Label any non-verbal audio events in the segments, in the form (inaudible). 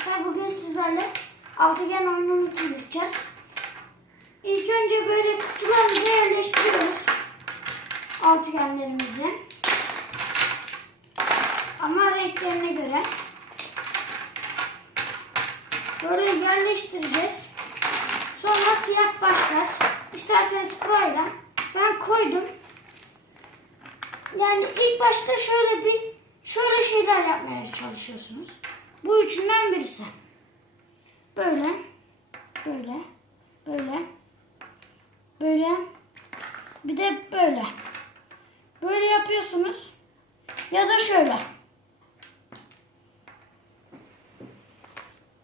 arkadaşlar. Bugün sizlerle altıgen oyununu tanıtacağız. İlk önce böyle kutularımıza yerleştiriyoruz. Altıgenlerimizi. Ama renklerine göre. Böyle yerleştireceğiz. Sonra siyah başlar. İsterseniz burayla. Ben koydum. Yani ilk başta şöyle bir şöyle şeyler yapmaya çalışıyorsunuz. Bu üçünden birisi. Böyle, böyle, böyle, böyle, bir de böyle. Böyle yapıyorsunuz. Ya da şöyle.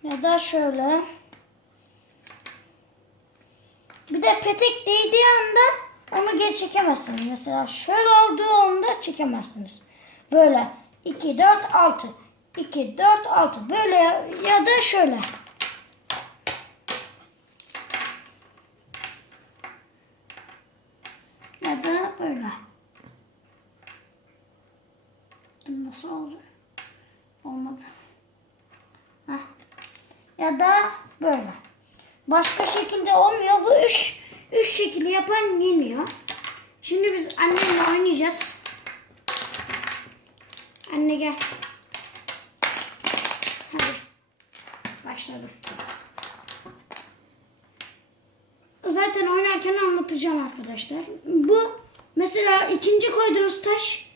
Ya da şöyle. Bir de petek değdiği anda onu geri çekemezsiniz. Mesela şöyle olduğu anda çekemezsiniz. Böyle 2, 4, 6. 2, 4, 6. Böyle ya, da şöyle. Ya da böyle. Nasıl oldu? Olmadı. Heh. Ya da böyle. Başka şekilde olmuyor. Bu üç, üç şekilde yapan yeniyor. Şimdi biz annemle oynayacağız. Anne gel. Hadi. Başladım. Zaten oynarken anlatacağım arkadaşlar. Bu mesela ikinci koyduğunuz taş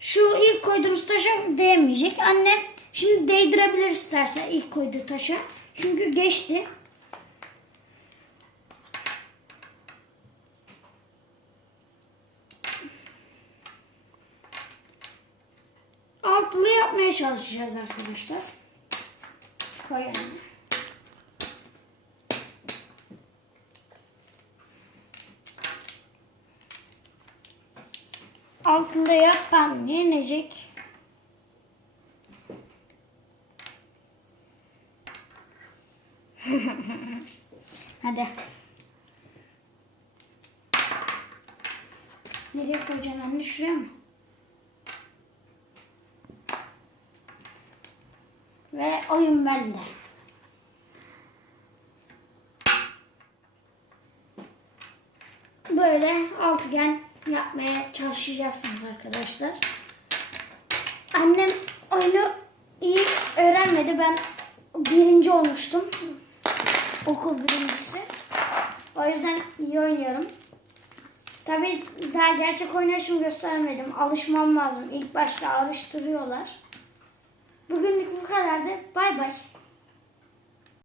şu ilk koyduğunuz taşa değmeyecek. Annem şimdi değdirebilir isterse ilk koyduğu taşa. Çünkü geçti. Altılı yapmaya çalışacağız arkadaşlar. Koy anne. Altılı yapan yenecek. (laughs) Hadi. Nereye koyacaksın anne? Şuraya mı? Ve oyun bende. Böyle altıgen yapmaya çalışacaksınız arkadaşlar. Annem oyunu iyi öğrenmedi. Ben birinci olmuştum. Okul birincisi. O yüzden iyi oynuyorum. Tabii daha gerçek oynayışımı göstermedim. Alışmam lazım. İlk başta alıştırıyorlar. Bugünlük bu kadardı. Bay bay.